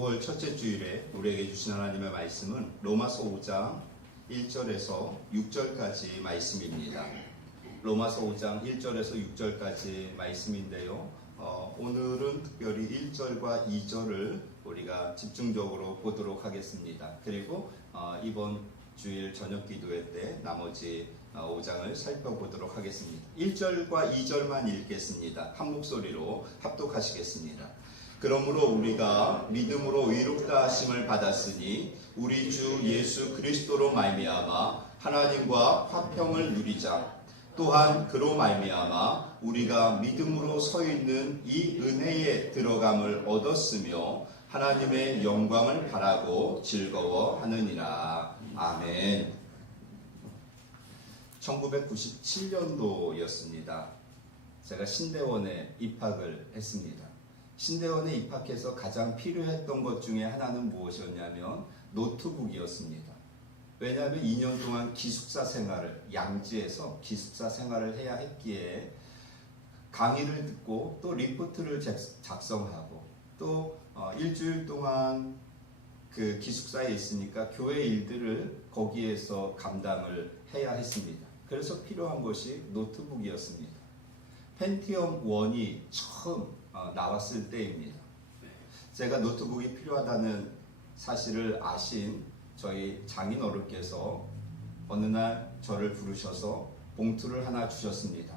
9월 첫째 주일에 우리에게 주신 하나님의 말씀은 로마서 5장 1절에서 6절까지 말씀입니다. 로마서 5장 1절에서 6절까지 말씀인데요. 오늘은 특별히 1절과 2절을 우리가 집중적으로 보도록 하겠습니다. 그리고 이번 주일 저녁 기도회 때 나머지 5장을 살펴보도록 하겠습니다. 1절과 2절만 읽겠습니다. 한 목소리로 합독하시겠습니다. 그러므로 우리가 믿음으로 의롭다 하심을 받았으니 우리 주 예수 그리스도로 말미암아 하나님과 화평을 누리자. 또한 그로 말미암아 우리가 믿음으로 서 있는 이 은혜에 들어감을 얻었으며 하나님의 영광을 바라고 즐거워하느니라. 아멘. 1997년도였습니다. 제가 신대원에 입학을 했습니다. 신대원에 입학해서 가장 필요했던 것 중에 하나는 무엇이었냐면 노트북이었습니다. 왜냐하면 2년 동안 기숙사 생활을, 양지에서 기숙사 생활을 해야 했기에 강의를 듣고 또 리포트를 작성하고 또 일주일 동안 그 기숙사에 있으니까 교회 일들을 거기에서 감당을 해야 했습니다. 그래서 필요한 것이 노트북이었습니다. 펜티엄 1이 처음 나왔을 때입니다. 제가 노트북이 필요하다는 사실을 아신 저희 장인 어른께서 어느 날 저를 부르셔서 봉투를 하나 주셨습니다.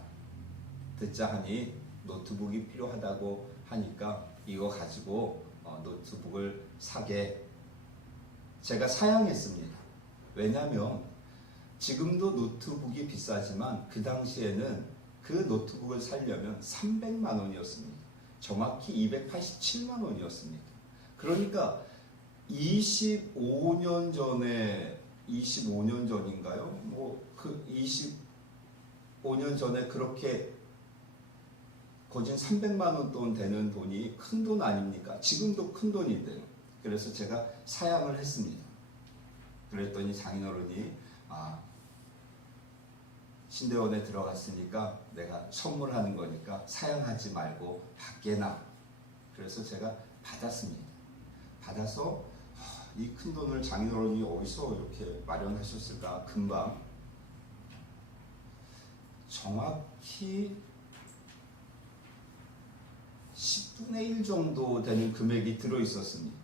듣자 하니 노트북이 필요하다고 하니까 이거 가지고 노트북을 사게 제가 사양했습니다. 왜냐하면 지금도 노트북이 비싸지만 그 당시에는 그 노트북을 사려면 300만 원이었습니다. 정확히 287만 원이었습니다. 그러니까 25년 전에 25년 전인가요? 그 25년 전에 그렇게 거진 300만 원 돈 되는 돈이 큰 돈 아닙니까? 지금도 큰 돈인데요. 그래서 제가 사양을 했습니다. 그랬더니 장인어른이 신대원에 들어갔으니까 내가 선물하는 거니까 사양하지 말고 받게나. 그래서 제가 받았습니다. 받아서 이 큰 돈을 장인어른이 어디서 이렇게 마련하셨을까? 금방 정확히 10분의 1 정도 되는 금액이 들어있었습니다.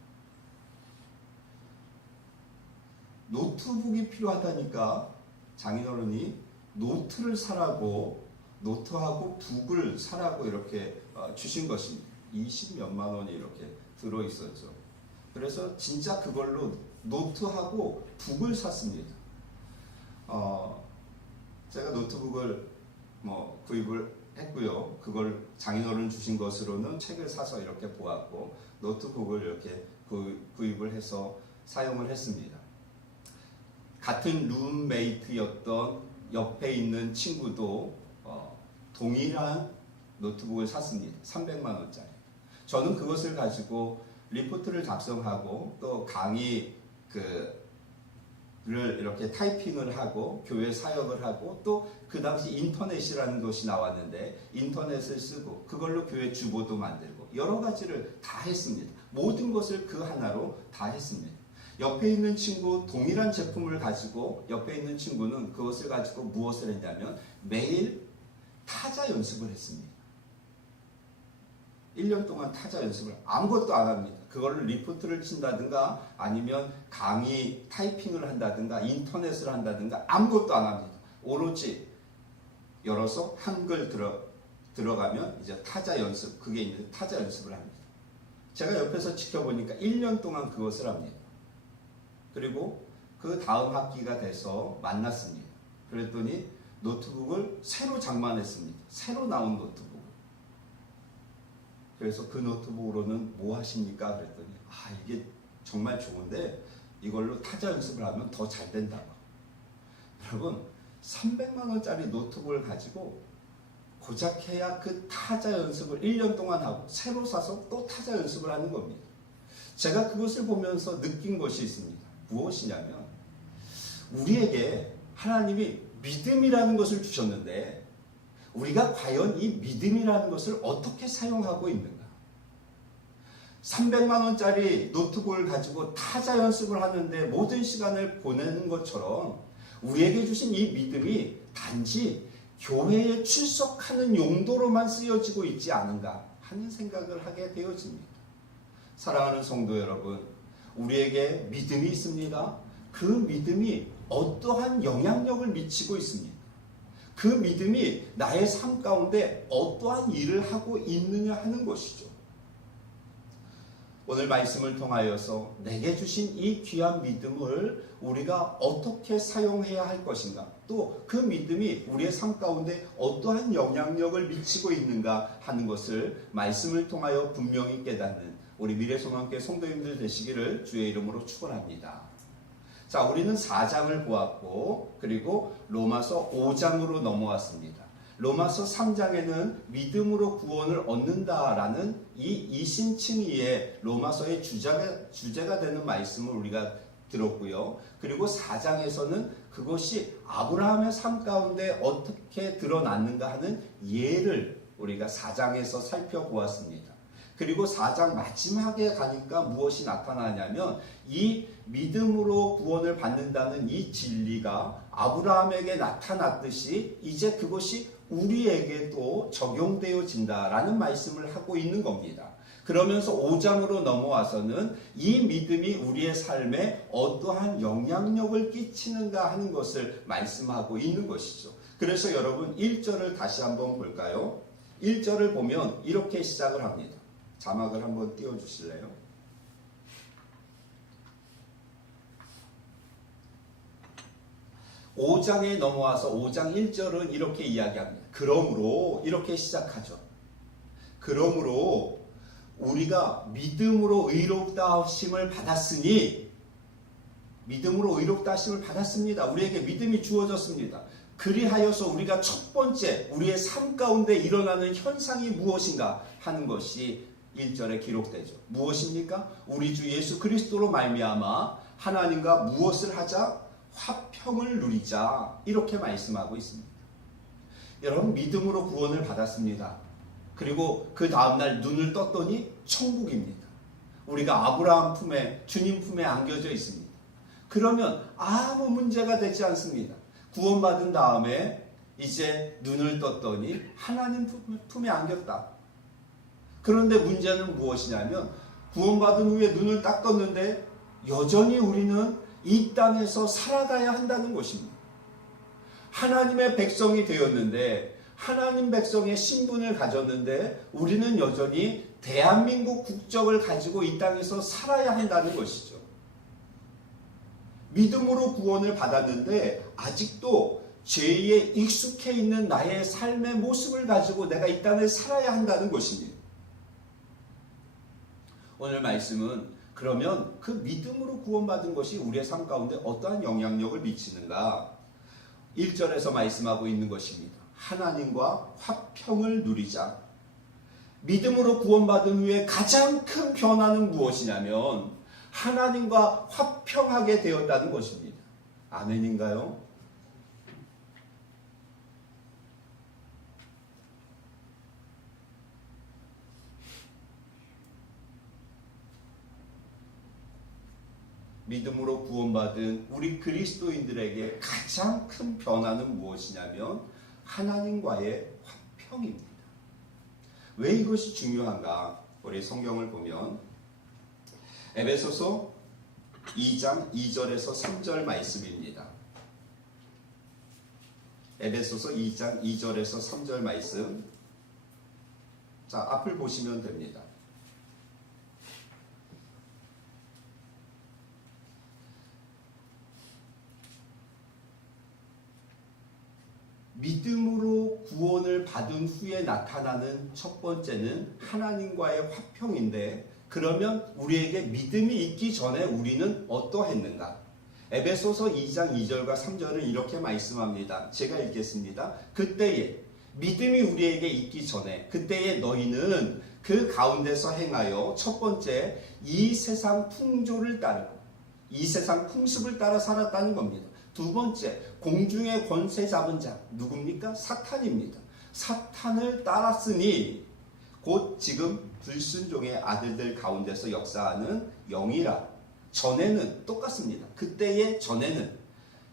노트북이 필요하다니까 장인어른이 노트를 사라고, 노트하고 북을 사라고 이렇게 주신 것입니다. 20몇만 원이 이렇게 들어있었죠. 그래서 진짜 그걸로 노트하고 북을 샀습니다. 제가 노트북을 구입을 했고요. 그걸 장인어른 주신 것으로는 책을 사서 이렇게 보았고, 노트북을 이렇게 구입을 해서 사용을 했습니다. 같은 룸메이트였던 옆에 있는 친구도 동일한 노트북을 샀습니다. 300만 원짜리. 저는 그것을 가지고 리포트를 작성하고 또 강의를 이렇게 타이핑을 하고 교회 사역을 하고 또 그 당시 인터넷이라는 것이 나왔는데 인터넷을 쓰고 그걸로 교회 주보도 만들고 여러 가지를 다 했습니다. 모든 것을 그 하나로 다 했습니다. 옆에 있는 친구 동일한 제품을 가지고 옆에 있는 친구는 그것을 가지고 무엇을 했냐면 매일 타자 연습을 했습니다. 1년 동안 타자 연습을 아무것도 안 합니다. 그걸 리포트를 친다든가 아니면 강의 타이핑을 한다든가 인터넷을 한다든가 아무것도 안 합니다. 오로지 열어서 한글 들어가면 이제 타자 연습, 그게 있는 타자 연습을 합니다. 제가 옆에서 지켜보니까 1년 동안 그것을 합니다. 그리고 그 다음 학기가 돼서 만났습니다. 그랬더니 노트북을 새로 장만했습니다. 새로 나온 노트북. 그래서 그 노트북으로는 뭐 하십니까? 그랬더니 이게 정말 좋은데 이걸로 타자 연습을 하면 더 잘 된다고. 여러분 300만 원짜리 노트북을 가지고 고작 해야 그 타자 연습을 1년 동안 하고 새로 사서 또 타자 연습을 하는 겁니다. 제가 그것을 보면서 느낀 것이 있습니다. 무엇이냐면 우리에게 하나님이 믿음이라는 것을 주셨는데 우리가 과연 이 믿음이라는 것을 어떻게 사용하고 있는가? 300만 원짜리 노트북을 가지고 타자 연습을 하는데 모든 시간을 보내는 것처럼 우리에게 주신 이 믿음이 단지 교회에 출석하는 용도로만 쓰여지고 있지 않은가 하는 생각을 하게 되어집니다. 사랑하는 성도 여러분, 우리에게 믿음이 있습니다. 그 믿음이 어떠한 영향력을 미치고 있습니다. 그 믿음이 나의 삶 가운데 어떠한 일을 하고 있느냐 하는 것이죠. 오늘 말씀을 통하여서 내게 주신 이 귀한 믿음을 우리가 어떻게 사용해야 할 것인가, 또 그 믿음이 우리의 삶 가운데 어떠한 영향력을 미치고 있는가 하는 것을 말씀을 통하여 분명히 깨닫는 우리 미래소망교회 성도님들 되시기를 주의 이름으로 축원합니다. 자, 우리는 4장을 보았고 그리고 로마서 5장으로 넘어왔습니다. 로마서 3장에는 믿음으로 구원을 얻는다라는 이 이신칭의의 로마서의 주제가 되는 말씀을 우리가 들었고요. 그리고 4장에서는 그것이 아브라함의 삶 가운데 어떻게 드러났는가 하는 예를 우리가 4장에서 살펴보았습니다. 그리고 4장 마지막에 가니까 무엇이 나타나냐면 이 믿음으로 구원을 받는다는 이 진리가 아브라함에게 나타났듯이 이제 그것이 우리에게도 적용되어진다라는 말씀을 하고 있는 겁니다. 그러면서 5장으로 넘어와서는 이 믿음이 우리의 삶에 어떠한 영향력을 끼치는가 하는 것을 말씀하고 있는 것이죠. 그래서 여러분 1절을 다시 한번 볼까요? 1절을 보면 이렇게 시작을 합니다. 자막을 한번 띄워주실래요? (5장에) 넘어와서 5장 1절은 이렇게 이야기합니다. 그러므로 이렇게 시작하죠. 그러므로 우리가 믿음으로 의롭다 하심을 받았으니, 믿음으로 의롭다 하심을 받았습니다. 우리에게 믿음이 주어졌습니다. 그리하여서 우리가 첫 번째 우리의 삶 가운데 일어나는 현상이 무엇인가 하는 것이 1절에 기록되죠. 무엇입니까? 우리 주 예수 그리스도로 말미암아 하나님과 무엇을 하자? 화평을 누리자. 이렇게 말씀하고 있습니다. 여러분, 믿음으로 구원을 받았습니다. 그리고 그 다음날 눈을 떴더니 천국입니다. 우리가 아브라함 품에, 주님 품에 안겨져 있습니다. 그러면 아무 문제가 되지 않습니다. 구원받은 다음에 이제 눈을 떴더니 하나님 품에 안겼다. 그런데 문제는 무엇이냐면 구원받은 후에 눈을 딱 떴는데 여전히 우리는 이 땅에서 살아가야 한다는 것입니다. 하나님의 백성이 되었는데, 하나님 백성의 신분을 가졌는데 우리는 여전히 대한민국 국적을 가지고 이 땅에서 살아야 한다는 것이죠. 믿음으로 구원을 받았는데 아직도 죄에 익숙해 있는 나의 삶의 모습을 가지고 내가 이 땅에 살아야 한다는 것입니다. 오늘 말씀은 그러면 그 믿음으로 구원받은 것이 우리의 삶 가운데 어떠한 영향력을 미치는가? 1절에서 말씀하고 있는 것입니다. 하나님과 화평을 누리자. 믿음으로 구원받은 후에 가장 큰 변화는 무엇이냐면 하나님과 화평하게 되었다는 것입니다. 아멘인가요? 믿음으로 구원받은 우리 그리스도인들에게 가장 큰 변화는 무엇이냐면 하나님과의 화평입니다. 왜 이것이 중요한가? 우리 성경을 보면 에베소서 2장 2절에서 3절 말씀입니다. 에베소서 2장 2절에서 3절 말씀. 자, 앞을 보시면 됩니다. 믿음으로 구원을 받은 후에 나타나는 첫 번째는 하나님과의 화평인데, 그러면 우리에게 믿음이 있기 전에 우리는 어떠했는가? 에베소서 2장 2절과 3절은 이렇게 말씀합니다. 제가 읽겠습니다. 그때에 믿음이 우리에게 있기 전에, 그때에 너희는 그 가운데서 행하여 첫 번째 이 세상 풍조를 따르고 이 세상 풍습을 따라 살았다는 겁니다. 두 번째, 공중의 권세 잡은 자 누굽니까? 사탄입니다. 사탄을 따랐으니 곧 지금 불순종의 아들들 가운데서 역사하는 영이라. 전에는 똑같습니다. 그때의 전에는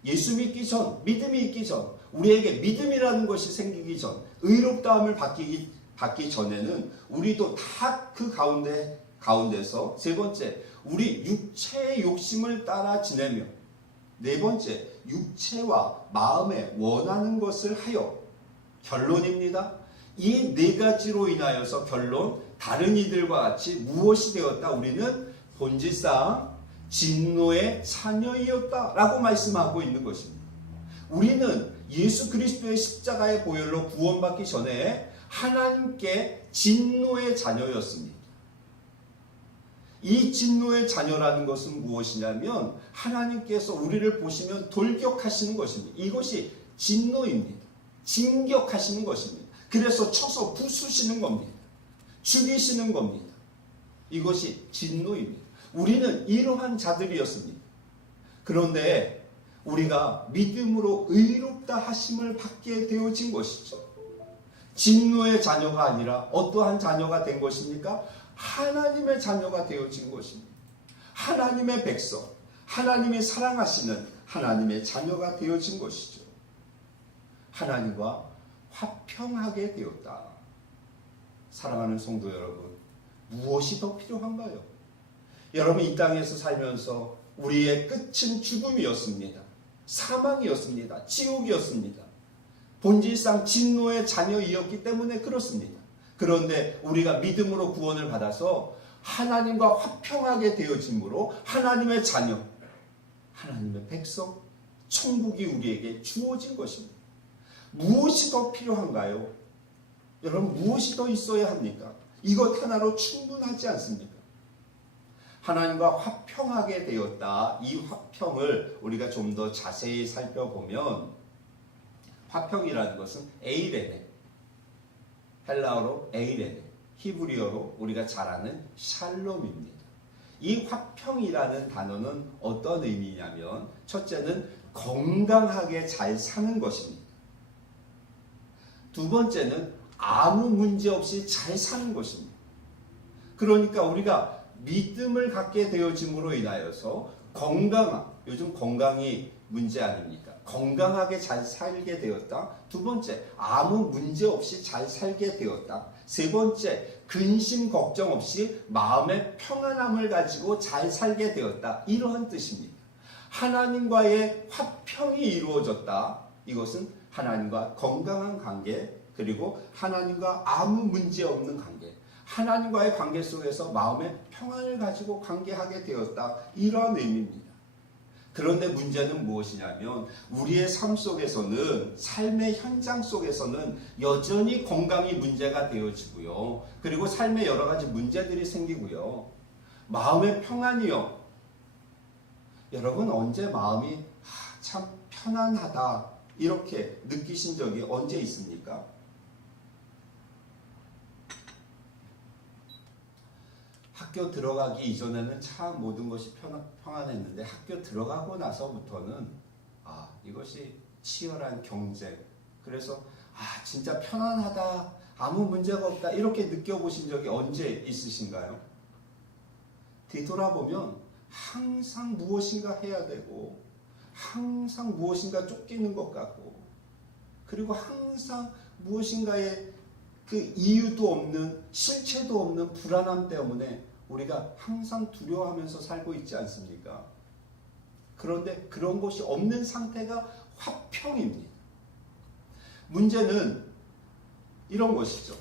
예수 믿기 전, 믿음이 있기 전, 우리에게 믿음이라는 것이 생기기 전, 의롭다함을 받기 전에는 우리도 다 그 가운데서 세 번째, 우리 육체의 욕심을 따라 지내며, 네 번째, 육체와 마음에 원하는 것을 하여. 결론입니다. 이 네 가지로 인하여서 결론, 다른 이들과 같이 무엇이 되었다? 우리는 본질상 진노의 자녀이었다 라고 말씀하고 있는 것입니다. 우리는 예수 그리스도의 십자가의 보혈로 구원받기 전에 하나님께 진노의 자녀였습니다. 이 진노의 자녀라는 것은 무엇이냐면 하나님께서 우리를 보시면 돌격하시는 것입니다. 이것이 진노입니다. 진격하시는 것입니다. 그래서 쳐서 부수시는 겁니다. 죽이시는 겁니다. 이것이 진노입니다. 우리는 이러한 자들이었습니다. 그런데 우리가 믿음으로 의롭다 하심을 받게 되어진 것이죠. 진노의 자녀가 아니라 어떠한 자녀가 된 것입니까? 하나님의 자녀가 되어진 것입니다. 하나님의 백성, 하나님이 사랑하시는 하나님의 자녀가 되어진 것이죠. 하나님과 화평하게 되었다. 사랑하는 성도 여러분, 무엇이 더 필요한가요? 여러분, 이 땅에서 살면서 우리의 끝은 죽음이었습니다. 사망이었습니다. 지옥이었습니다. 본질상 진노의 자녀이었기 때문에 그렇습니다. 그런데 우리가 믿음으로 구원을 받아서 하나님과 화평하게 되어짐으로 하나님의 자녀, 하나님의 백성, 천국이 우리에게 주어진 것입니다. 무엇이 더 필요한가요? 여러분, 무엇이 더 있어야 합니까? 이것 하나로 충분하지 않습니까? 하나님과 화평하게 되었다. 이 화평을 우리가 좀 더 자세히 살펴보면 화평이라는 것은 에이레네, 헬라어로 에이레네, 히브리어로 우리가 잘 아는 샬롬입니다. 이 화평이라는 단어는 어떤 의미냐면 첫째는 건강하게 잘 사는 것입니다. 두 번째는 아무 문제 없이 잘 사는 것입니다. 그러니까 우리가 믿음을 갖게 되어짐으로 인하여서 요즘 건강이 문제 아닙니까? 건강하게 잘 살게 되었다. 두 번째, 아무 문제 없이 잘 살게 되었다. 세 번째, 근심 걱정 없이 마음의 평안함을 가지고 잘 살게 되었다. 이러한 뜻입니다. 하나님과의 화평이 이루어졌다. 이것은 하나님과 건강한 관계, 그리고 하나님과 아무 문제 없는 관계, 하나님과의 관계 속에서 마음의 평안을 가지고 관계하게 되었다. 이러한 의미입니다. 그런데 문제는 무엇이냐면 우리의 삶 속에서는, 삶의 현장 속에서는 여전히 건강이 문제가 되어지고요. 그리고 삶에 여러 가지 문제들이 생기고요. 마음의 평안이요. 여러분, 언제 마음이 참 편안하다 이렇게 느끼신 적이 언제 있습니까? 학교 들어가기 이전에는 참 모든 것이 평안했는데 학교 들어가고 나서부터는 이것이 치열한 경쟁, 그래서 진짜 편안하다, 아무 문제가 없다 이렇게 느껴보신 적이 언제 있으신가요? 뒤돌아보면 항상 무엇인가 해야 되고 항상 무엇인가 쫓기는 것 같고, 그리고 항상 무엇인가의 그 이유도 없는, 실체도 없는 불안함 때문에 우리가 항상 두려워하면서 살고 있지 않습니까? 그런데 그런 것이 없는 상태가 화평입니다. 문제는 이런 것이죠.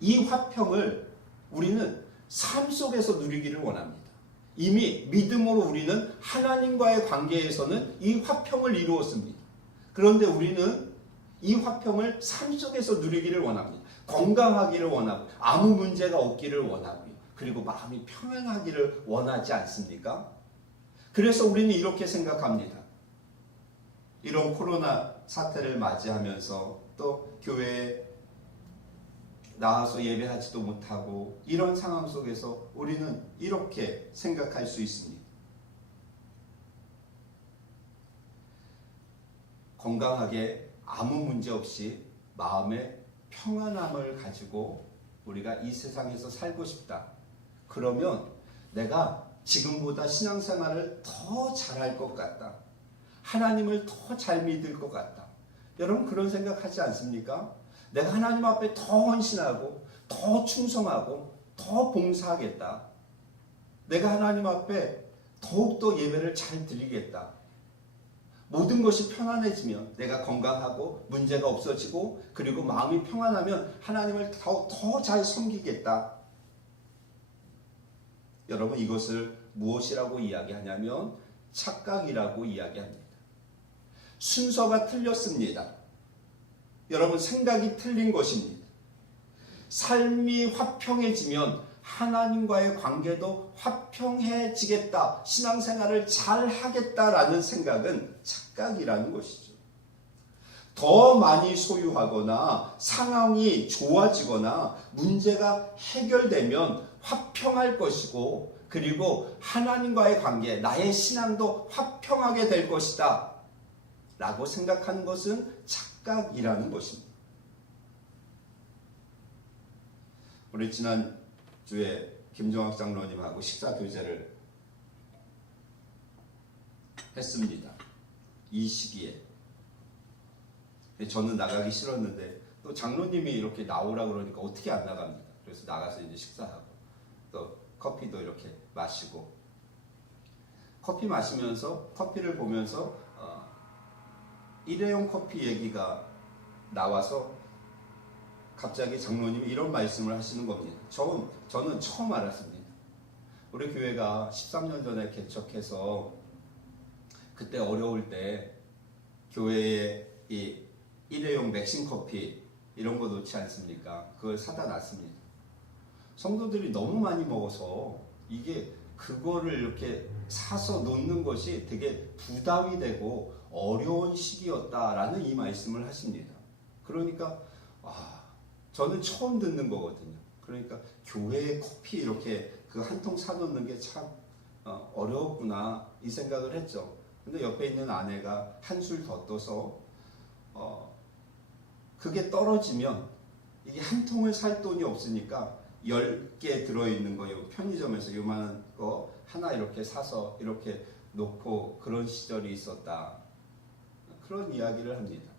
이 화평을 우리는 삶 속에서 누리기를 원합니다. 이미 믿음으로 우리는 하나님과의 관계에서는 이 화평을 이루었습니다. 그런데 우리는 이 화평을 삶 속에서 누리기를 원합니다. 건강하기를 원하고 아무 문제가 없기를 원하고요. 그리고 마음이 평안하기를 원하지 않습니까? 그래서 우리는 이렇게 생각합니다. 이런 코로나 사태를 맞이하면서 또 교회에 나와서 예배하지도 못하고 이런 상황 속에서 우리는 이렇게 생각할 수 있습니다. 건강하게 아무 문제 없이 마음의 평안함을 가지고 우리가 이 세상에서 살고 싶다. 그러면 내가 지금보다 신앙생활을 더 잘할 것 같다. 하나님을 더 잘 믿을 것 같다. 여러분 그런 생각하지 않습니까? 내가 하나님 앞에 더 헌신하고 더 충성하고 더 봉사하겠다. 내가 하나님 앞에 더욱더 예배를 잘 드리겠다. 모든 것이 편안해지면 내가 건강하고 문제가 없어지고 그리고 마음이 평안하면 하나님을 더 잘 섬기겠다. 여러분 이것을 무엇이라고 이야기하냐면 착각이라고 이야기합니다. 순서가 틀렸습니다. 여러분 생각이 틀린 것입니다. 삶이 화평해지면 하나님과의 관계도 화평해지겠다. 신앙생활을 잘 하겠다라는 생각은 착각이라는 것이죠. 더 많이 소유하거나 상황이 좋아지거나 문제가 해결되면 화평할 것이고 그리고 하나님과의 관계, 나의 신앙도 화평하게 될 것이다. 라고 생각하는 것은 착각이라는 것입니다. 우리 지난주에 김종학 장로님하고 식사 교제를 했습니다. 이 시기에. 저는 나가기 싫었는데 또 장로님이 이렇게 나오라 그러니까 어떻게 안 나갑니다. 그래서 나가서 이제 식사하고 또 커피도 이렇게 마시고 커피 마시면서 커피를 보면서 일회용 커피 얘기가 나와서 갑자기 장로님이 이런 말씀을 하시는 겁니다. 저는 처음 알았습니다. 우리 교회가 13년 전에 개척해서 그때 어려울 때 교회에 이 일회용 맥심 커피 이런 거 놓지 않습니까? 그걸 사다 놨습니다. 성도들이 너무 많이 먹어서 이게 그거를 이렇게 사서 놓는 것이 되게 부담이 되고 어려운 시기였다라는 이 말씀을 하십니다. 그러니까 저는 처음 듣는 거거든요. 그러니까 교회에 커피 이렇게 그 한 통 사놓는 게 참 어려웠구나 이 생각을 했죠. 근데 옆에 있는 아내가 한술 더 떠서 그게 떨어지면 이게 한 통을 살 돈이 없으니까 10개 들어있는 거 편의점에서 요만한 거 하나 이렇게 사서 이렇게 놓고 그런 시절이 있었다. 그런 이야기를 합니다.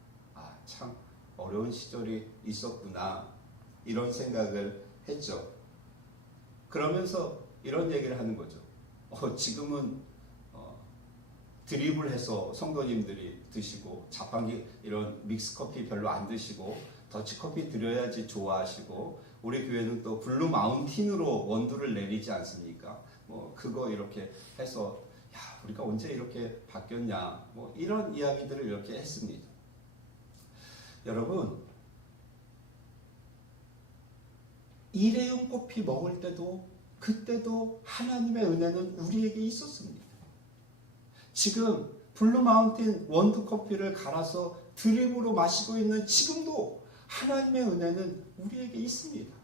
참 어려운 시절이 있었구나 이런 생각을 했죠. 그러면서 이런 얘기를 하는 거죠. 지금은 드립을 성도님들이 드시고 자판기 이런 믹스커피 별로 안 드시고 더치커피 드려야지 좋아하시고 우리 교회는 또 블루 마운틴으로 원두를 내리지 않습니까? 그거 이렇게 해서 우리가 언제 이렇게 바뀌었냐 이런 이야기들을 이렇게 했습니다. 여러분 일회용 커피 먹을 때도 그때도 하나님의 은혜는 우리에게 있었습니다. 지금 블루 마운틴 원두 커피를 갈아서 드립으로 마시고 있는 지금도 하나님의 은혜는 우리에게 있습니다.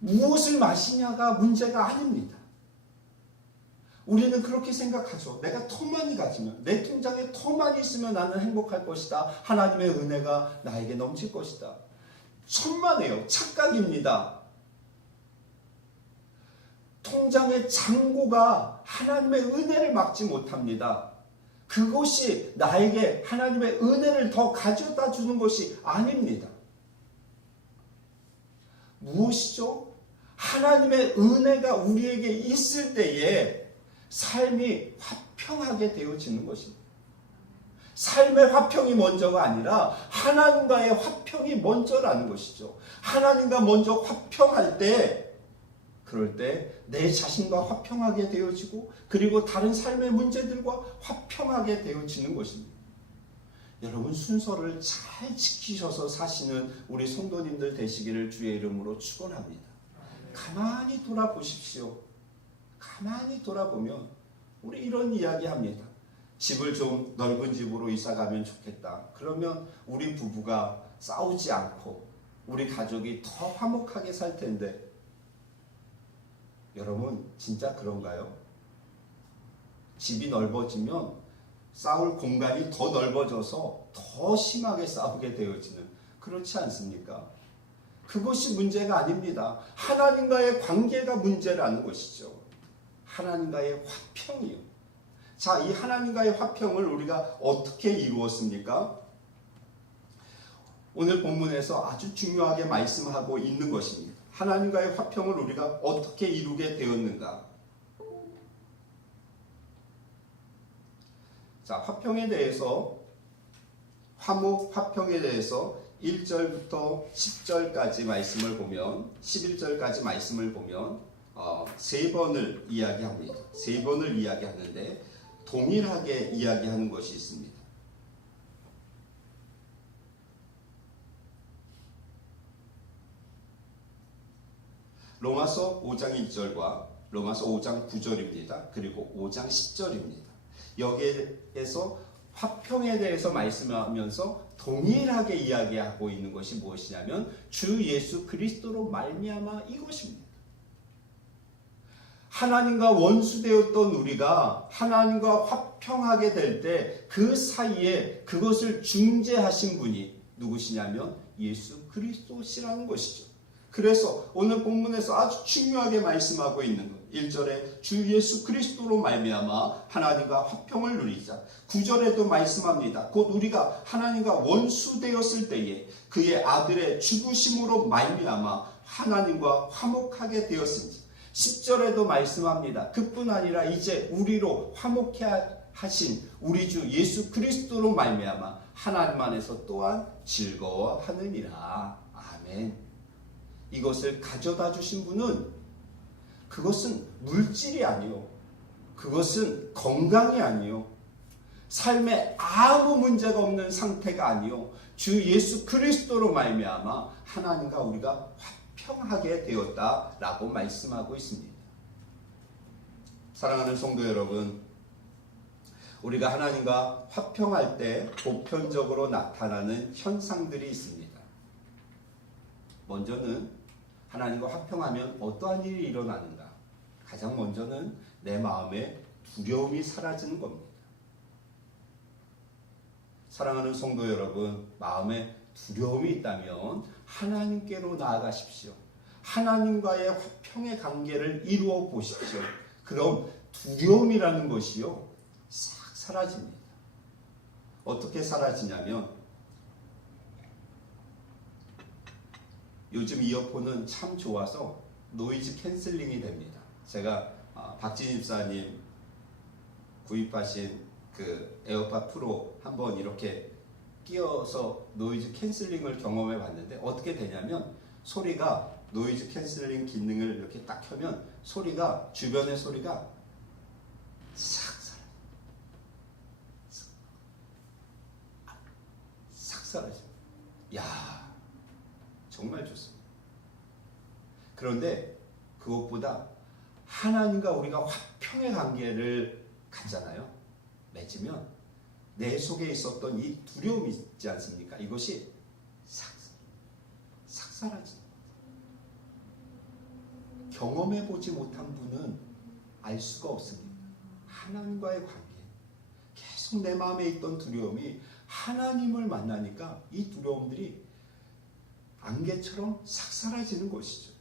무엇을 마시냐가 문제가 아닙니다. 우리는 그렇게 생각하죠. 내가 더 많이 가지면, 내 통장에 더 많이 있으면 나는 행복할 것이다. 하나님의 은혜가 나에게 넘칠 것이다. 천만에요. 착각입니다. 통장의 잔고가 하나님의 은혜를 막지 못합니다. 그것이 나에게 하나님의 은혜를 더 가져다 주는 것이 아닙니다. 무엇이죠? 하나님의 은혜가 우리에게 있을 때에 삶이 화평하게 되어지는 것입니다. 삶의 화평이 먼저가 아니라 하나님과의 화평이 먼저라는 것이죠. 하나님과 먼저 화평할 때 그럴 때 내 자신과 화평하게 되어지고 그리고 다른 삶의 문제들과 화평하게 되어지는 것입니다. 여러분 순서를 잘 지키셔서 사시는 우리 성도님들 되시기를 주의 이름으로 축원합니다. 가만히 돌아보십시오. 가만히 돌아보면 우리 이런 이야기합니다. 집을 좀 넓은 집으로 이사가면 좋겠다. 그러면 우리 부부가 싸우지 않고 우리 가족이 더 화목하게 살 텐데 여러분 진짜 그런가요? 집이 넓어지면 싸울 공간이 더 넓어져서 더 심하게 싸우게 되어지는 그렇지 않습니까? 그것이 문제가 아닙니다. 하나님과의 관계가 문제라는 것이죠. 하나님과의 화평이요. 자, 이 하나님과의 화평을 우리가 어떻게 이루었습니까? 오늘 본문에서 아주 중요하게 말씀하고 있는 것입니다. 하나님과의 화평을 우리가 어떻게 이루게 되었는가? 자, 화평에 대해서, 화목 화평에 대해서 1절부터 10절까지 말씀을 보면, 11절까지 말씀을 보면 세 번을 이야기합니다. 세 번을 이야기하는데 동일하게 이야기하는 것이 있습니다. 로마서 5장 1절과 로마서 5장 9절입니다. 그리고 5장 10절입니다. 여기에서 화평에 대해서 말씀하면서 동일하게 이야기하고 있는 것이 무엇이냐면 주 예수 그리스도로 말미암아 이것입니다. 하나님과 원수되었던 우리가 하나님과 화평하게 될 때 그 사이에 그것을 중재하신 분이 누구시냐면 예수 그리스도시라는 것이죠. 그래서 오늘 본문에서 아주 중요하게 말씀하고 있는 것. 1절에 주 예수 그리스도로 말미암아 하나님과 화평을 누리자. 9절에도 말씀합니다. 곧 우리가 하나님과 원수되었을 때에 그의 아들의 죽으심으로 말미암아 하나님과 화목하게 되었은지. 10절에도 말씀합니다. 그뿐 아니라 이제 우리로 화목해 하신 우리 주 예수 그리스도로 말미암아 하나님 안에서 또한 즐거워하느니라. 아멘. 이것을 가져다 주신 분은 그것은 물질이 아니요. 그것은 건강이 아니요. 삶에 아무 문제가 없는 상태가 아니요. 주 예수 그리스도로 말미암아 하나님과 우리가 화평하게 되었다라고 말씀하고 있습니다. 사랑하는 성도 여러분, 우리가 하나님과 화평할 때 보편적으로 나타나는 현상들이 있습니다. 먼저는 하나님과 화평하면 어떠한 일이 일어나는가? 가장 먼저는 내 마음에 두려움이 사라지는 겁니다. 사랑하는 성도 여러분, 마음에 두려움이 있다면 하나님께로 나아가십시오. 하나님과의 화평의 관계를 이루어 보십시오. 그럼 두려움이라는 것이요, 싹 사라집니다. 어떻게 사라지냐면 요즘 이어폰은 참 좋아서 노이즈 캔슬링이 됩니다. 제가 박진희 집사님 구입하신 그 에어팟 프로 한번 이렇게 끼워서 노이즈 캔슬링을 경험해 봤는데 어떻게 되냐면 소리가 노이즈 캔슬링 기능을 이렇게 딱 켜면 소리가 주변의 소리가 싹 사라져요. 야, 정말 좋습니다. 그런데 그것보다 하나님과 우리가 화평의 관계를 갖잖아요. 맺으면 내 속에 있었던 이 두려움이 있지 않습니까? 이것이 싹 사라집니다. 경험해보지 못한 분은 알 수가 없습니다. 하나님과의 관계, 계속 내 마음에 있던 두려움이 하나님을 만나니까 이 두려움들이 안개처럼 싹 사라지는 것이죠.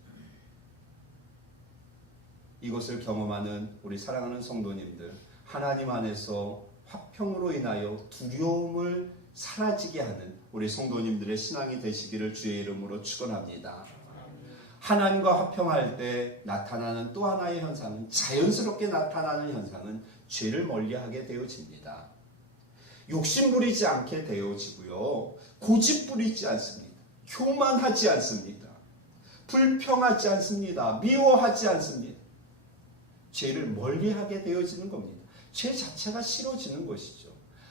이것을 경험하는 우리 사랑하는 성도님들, 하나님 안에서 화평으로 인하여 두려움을 사라지게 하는 우리 성도님들의 신앙이 되시기를 주의 이름으로 축원합니다. 하나님과 화평할 때 나타나는 또 하나의 현상은, 자연스럽게 나타나는 현상은 죄를 멀리하게 되어집니다. 욕심 부리지 않게 되어지고요. 고집 부리지 않습니다. 교만하지 않습니다. 불평하지 않습니다. 미워하지 않습니다. 죄를 멀리하게 되어지는 겁니다. 죄 자체가 싫어지는 것이죠.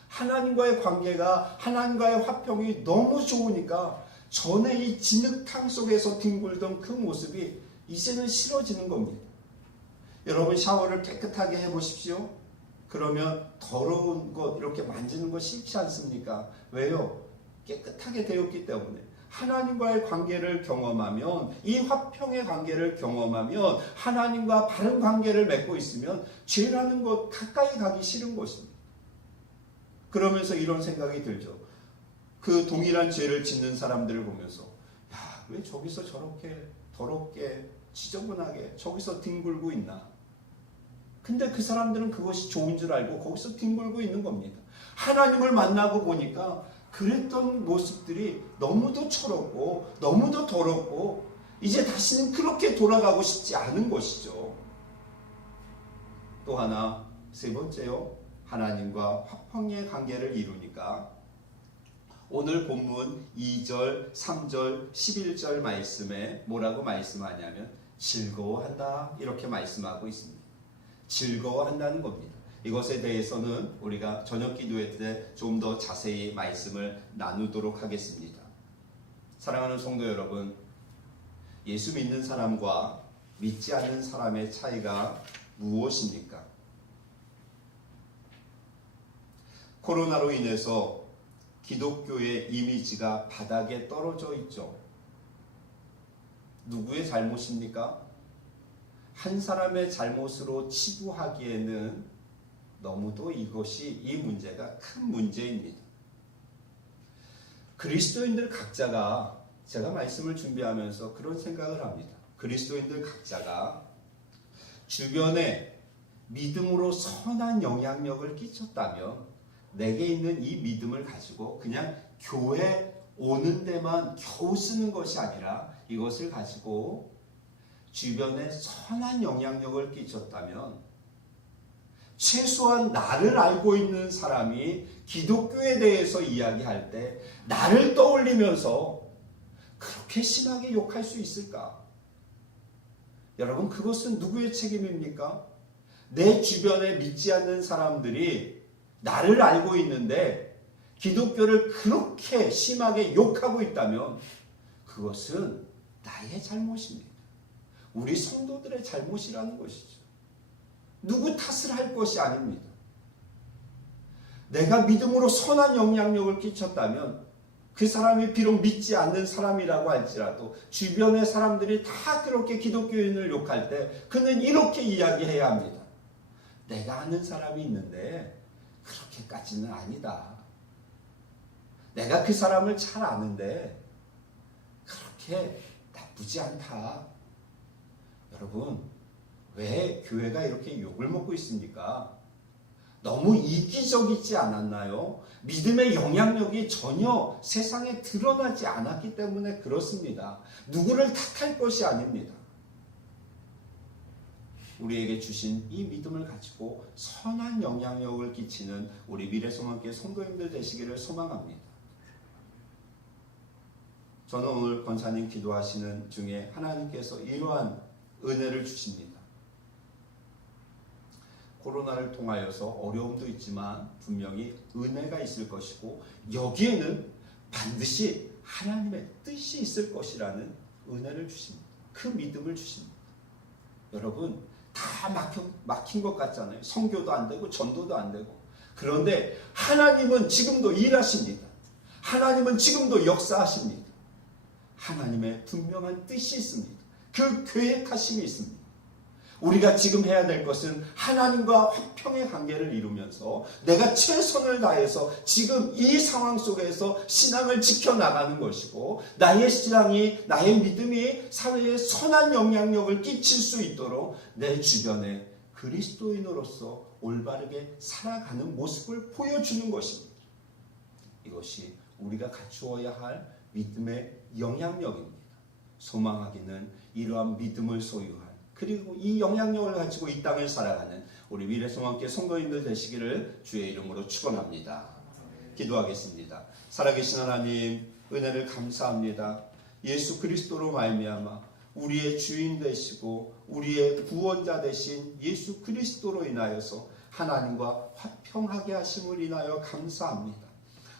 하나님과의 관계가, 하나님과의 화평이 너무 좋으니까 전에 이 진흙탕 속에서 뒹굴던 그 모습이 이제는 싫어지는 겁니다. 여러분 샤워를 깨끗하게 해보십시오. 그러면 더러운 것 이렇게 만지는 거 싫지 않습니까? 왜요? 깨끗하게 되었기 때문에. 하나님과의 관계를 경험하면, 이 화평의 관계를 경험하면, 하나님과 바른 관계를 맺고 있으면 죄라는 것 가까이 가기 싫은 것입니다. 그러면서 이런 생각이 들죠. 그 동일한 죄를 짓는 사람들을 보면서 야, 왜 저기서 저렇게 더럽게 지저분하게 저기서 뒹굴고 있나? 근데 그 사람들은 그것이 좋은 줄 알고 거기서 뒹굴고 있는 겁니다. 하나님을 만나고 보니까 그랬던 모습들이 너무도 철없고 너무도 더럽고 이제 다시는 그렇게 돌아가고 싶지 않은 것이죠. 또 하나, 세 번째요. 하나님과 화평의 관계를 이루니까 오늘 본문 2절, 3절, 11절 말씀에 뭐라고 말씀하냐면 즐거워한다 이렇게 말씀하고 있습니다. 즐거워한다는 겁니다. 이것에 대해서는 우리가 저녁 기도회 때 좀 더 자세히 말씀을 나누도록 하겠습니다. 사랑하는 성도 여러분, 예수 믿는 사람과 믿지 않는 사람의 차이가 무엇입니까? 코로나로 인해서 기독교의 이미지가 바닥에 떨어져 있죠. 누구의 잘못입니까? 한 사람의 잘못으로 치부하기에는 너무도 이 문제가 큰 문제입니다. 그리스도인들 각자가, 제가 말씀을 준비하면서 그런 생각을 합니다. 그리스도인들 각자가 주변에 믿음으로 선한 영향력을 끼쳤다면 내게 있는 이 믿음을 가지고 그냥 교회 오는 데만 겨우 쓰는 것이 아니라 이것을 가지고 주변에 선한 영향력을 끼쳤다면 최소한 나를 알고 있는 사람이 기독교에 대해서 이야기할 때 나를 떠올리면서 그렇게 심하게 욕할 수 있을까? 여러분, 그것은 누구의 책임입니까? 내 주변에 믿지 않는 사람들이 나를 알고 있는데 기독교를 그렇게 심하게 욕하고 있다면 그것은 나의 잘못입니다. 우리 성도들의 잘못이라는 것이죠. 누구 탓을 할 것이 아닙니다. 내가 믿음으로 선한 영향력을 끼쳤다면 그 사람이 비록 믿지 않는 사람이라고 할지라도 주변의 사람들이 다 그렇게 기독교인을 욕할 때 그는 이렇게 이야기해야 합니다. 내가 아는 사람이 있는데 그렇게까지는 아니다. 내가 그 사람을 잘 아는데 그렇게 나쁘지 않다. 여러분, 왜 교회가 이렇게 욕을 먹고 있습니까? 너무 이기적이지 않았나요? 믿음의 영향력이 전혀 세상에 드러나지 않았기 때문에 그렇습니다. 누구를 탓할 것이 아닙니다. 우리에게 주신 이 믿음을 가지고 선한 영향력을 끼치는 우리 미래소망교회 성도님들 되시기를 소망합니다. 저는 오늘 권사님 기도하시는 중에 하나님께서 이러한 은혜를 주십니다. 코로나를 통하여서 어려움도 있지만 분명히 은혜가 있을 것이고 여기에는 반드시 하나님의 뜻이 있을 것이라는 은혜를 주십니다. 그 믿음을 주십니다. 여러분, 다 막힌 것 같잖아요. 선교도 안 되고 전도도 안 되고. 그런데 하나님은 지금도 일하십니다. 하나님은 지금도 역사하십니다. 하나님의 분명한 뜻이 있습니다. 그 계획하심이 있습니다. 우리가 지금 해야 될 것은 하나님과 화평의 관계를 이루면서 내가 최선을 다해서 지금 이 상황 속에서 신앙을 지켜나가는 것이고 나의 신앙이, 나의 믿음이 사회에 선한 영향력을 끼칠 수 있도록 내 주변에 그리스도인으로서 올바르게 살아가는 모습을 보여주는 것입니다. 이것이 우리가 갖추어야 할 믿음의 영향력입니다. 소망하기는 이러한 믿음을 소유한 그리고 이 영향력을 가지고 이 땅을 살아가는 우리 미래소망교회 성도님들 되시기를 주의 이름으로 축원합니다. 기도하겠습니다. 살아계신 하나님, 은혜를 감사합니다. 예수 그리스도로 말미암아 우리의 주인 되시고 우리의 구원자 되신 예수 그리스도로 인하여서 하나님과 화평하게 하심을 인하여 감사합니다.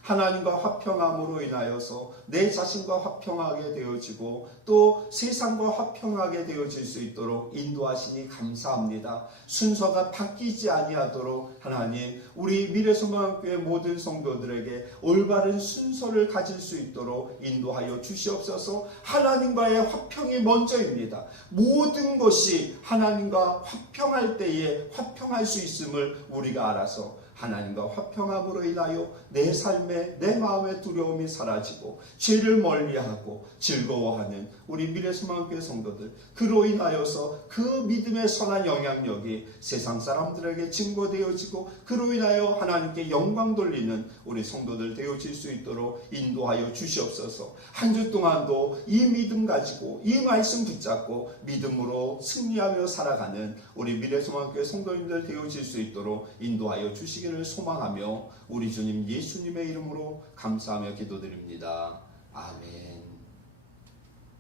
하나님과 화평함으로 인하여서 내 자신과 화평하게 되어지고 또 세상과 화평하게 되어질 수 있도록 인도하시니 감사합니다. 순서가 바뀌지 아니하도록 하나님, 우리 미래소망교회 모든 성도들에게 올바른 순서를 가질 수 있도록 인도하여 주시옵소서. 하나님과의 화평이 먼저입니다. 모든 것이 하나님과 화평할 때에 화평할 수 있음을 우리가 알아서 하나님과 화평함으로 인하여 내 삶에 내 마음의 두려움이 사라지고 죄를 멀리하고 즐거워하는 우리 미래소망교회 성도들, 그로 인하여서 그 믿음의 선한 영향력이 세상 사람들에게 증거되어지고 그로 인하여 하나님께 영광 돌리는 우리 성도들 되어질 수 있도록 인도하여 주시옵소서. 한 주 동안도 이 믿음 가지고 이 말씀 붙잡고 믿음으로 승리하며 살아가는 우리 미래소망교회 성도님들 되어질 수 있도록 인도하여 주시기를 소망하며 우리 주님 예수님의 이름으로 감사하며 기도드립니다. 아멘.